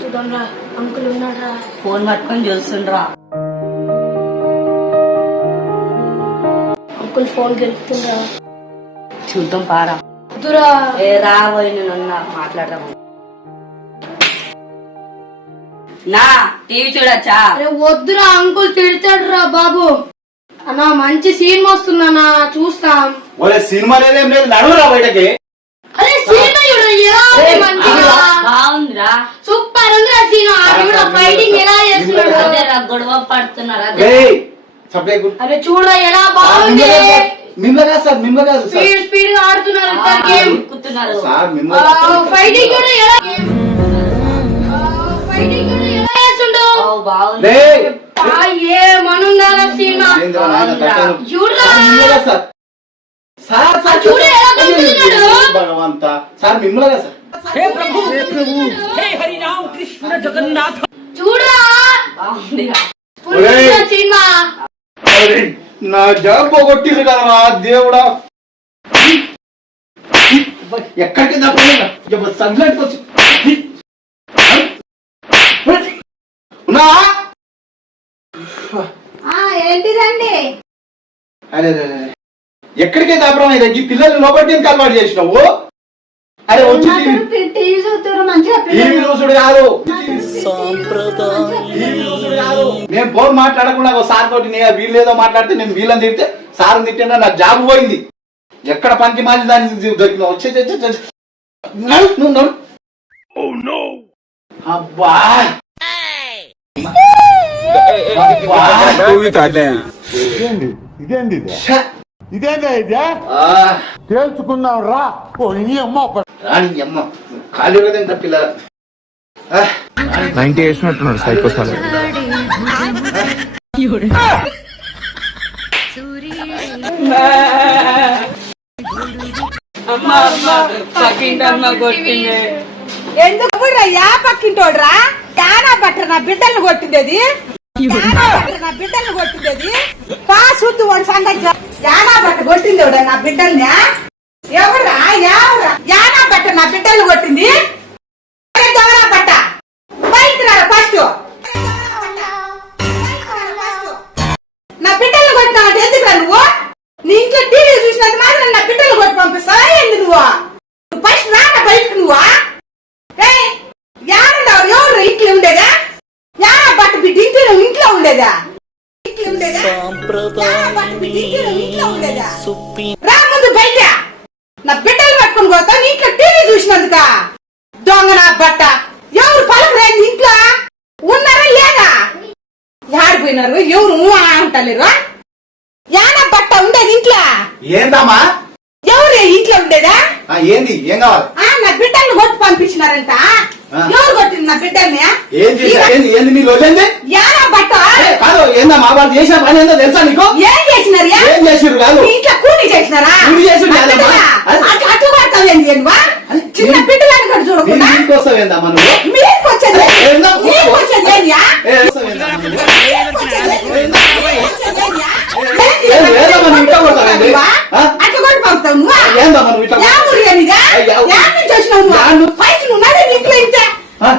చూడండిరా uncle ఉన్నాడ్రా. Phone పట్టుకొని చూస్తుండ్రా. Uncle phone గెలుపుతుండ్రా. చూద్దాం పారా. వద్దురా. ఏ రాబోయి నేనున్నా మాట్లాడదాం. నా టీవీ చూడచ్చా? వద్దురా అంకుల్ తిడతాడురా బాబు. అన్నా మంచి సీన్ వస్తుందన్నా చూస్తాం. సినిమా లేదేం లేదు, నడువురా బయటకి. అరే సీన్ బాగుందిరా, సూపర్ ఉందిరా సీన్. ఫైటింగ్ ఎలా చేస్తున్నాడు, అదేరా గొడవ పడుతున్నారు. అరే చూడరా ఎలా బాగుంది. స్పీడ్ స్పీడ్ గా ఆడుతున్నారు ఫైటింగ్ కూడా ఎలా చేస్తుండో బాగుంది. ఏమనుందా సినిమా చూడరా భగవంత సార్ మిమ్మల్ని చూడరా సినిమా. నా జాబ్ పోగొట్టింది కదా దేవుడా. ఎక్కడికి సంగటికి వచ్చి ఏంటిదండి? అరే ఎక్కడికే దాపరం అయితే ఈ పిల్లల్ని లోపలికి ఎందుకు అలవాటు చేసినావు? అరే వచ్చి టీవీ చూస్తారు మంచిగా. టీవీ చూసుడు కాదు, నేను ఫోన్ మాట్లాడకుండా సార్ తోటి వీళ్ళేదో మాట్లాడితే నేను వీళ్ళని తిడితే సార్ తిట్టినా నా జాబ్ పోయింది. ఎక్కడ పనికి మాలి దాన్ని దొరికినా వచ్చే అబ్బా తేల్చుకున్నాం రా. రాని అమ్మ ఖాళీ ఎంత పిల్లల 90 వేసినట్టున్నాడు సైకో సార్. ఎందుకు యా పక్కింటోడ్రా? యానా బట్టర్ నా బిడ్డల్ని కొట్టింది, నా బిడ్డల్ని కొట్టింది. పాసుద్దు వాడు సంగతి. యానా బట్ట కొట్టింది నా బిడ్డల్ని. ఎవరా ఎవరా యానా బట్ట నా బిడ్డల్ని కొట్టింది? దొంగరా బట్ట బయట ఫస్ట్. నా బిడ్డల్ని కొట్టినావంటే ఎందుకురా నువ్వు? నీ ఇంట్లో టీవీ చూసినది మాత్రం నా బిడ్డలు కొట్టి పంపిస్తావా ఏంది నువ్వు? ఫస్ట్ రానా బయటకు నువ్వా? యానుండవు ఎవరు ఇంట్లో ఉండేదా? యానా బట్ట బిడ్డ ఇంట్లో ఉండేదా? రా ముందు బయట. నా బిడ్డలు పట్టుకుని పోతా నీ ఇంట్లో టీవీ చూసినందుక. దొంగ నా బట్ట. ఎవరు పలకలేదు ఇంట్లో? ఉన్నారా లేదా? ఆడిపోయినారు ఎవరు అంటలేరు. యానా బట్ట ఉండేది ఇంట్లో? ఏందమ్మా ఎవరు ఇంట్లో ఉండేదా? ఏంది ఏం కావాలి? నా బిడ్డల్ని కొట్టి పంపించినారంట. ఎవరు కొట్టింది నా బిడ్డల్ని? ఏంది నీ లోలేంది? యానా బట్ట కాదు. ఏందమ్మా వాళ్ళు చేసిన పని ఏందో తెలుసా నీకు? ఏం చేసినారు? ఏం చేసిరు కాదు, ఇంట్లో కూలి చేసినారా? కూలి చేసి అట్లు పడతావేంది? చిన్న బిడ్డలని కూడా చూడకుండా మీకోసమేందమ్మా నువ్వు? మీకు వచ్చేది అట్లా కొట్టి పంపుతావు నువ్వు? చూసినావు నువ్వు? పైకి నువ్వు నడి ఇంట్లో ఇంటే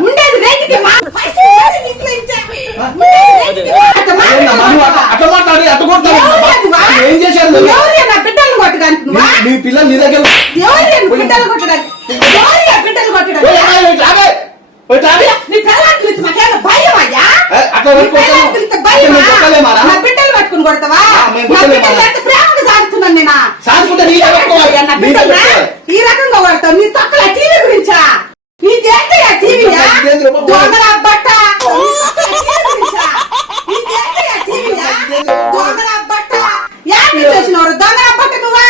ఉండేది రేటికి అట్లా మాట్లాడి అట్ట కొడతాను. ఏం చేశారు? నా బిడ్డలు కొట్టడానికి నువ్వు? మీ పిల్లలు నీ దగ్గర బిడ్డలు కొట్టడానికి బిడ్డలు కొట్టడానికి భయమయ్యా? నా బిడ్డలు పట్టుకుని కొడతావా? ప్రేమగా సాగుతున్నాను నేను. ఈ రకంగా కొడతావు. నీ తక్కువ టీవీ గురించా? నీకేంటయ్యా టీవీయా? దొంగల బట్ట దొంగల బట్ట చేసినవాడు. దొంగల బట్ట నువ్వా?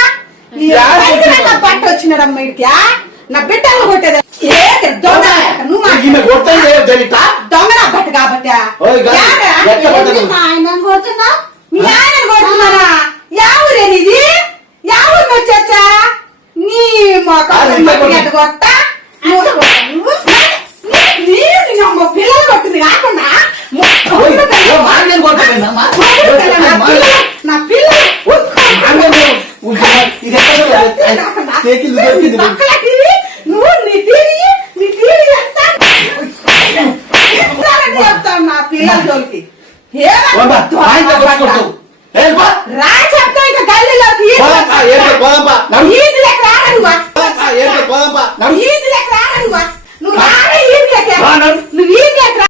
బట్ట వచ్చినాడమ్మ ఇడికి. నా బిడ్డలు కొట్టేది దొంగ. నువ్వు దొంగల బట్ట కాబట్టి ఆయన కొడుతున్నా. మీ ఆయన కొడుతున్నారా? యావురేనిది? యావురు వచ్చా? నీ మొక్క కొట్ట పిల్లలు కొట్టింది కాకుండా నా పిల్లలు నువ్వు నీ టీవీ ఎంత పిల్లల జోలికి ఓ బా, మా ఇంట్లో వచ్చి కొడతావు. ఏ బా. రా చెప్తా ఇక గల్లీలో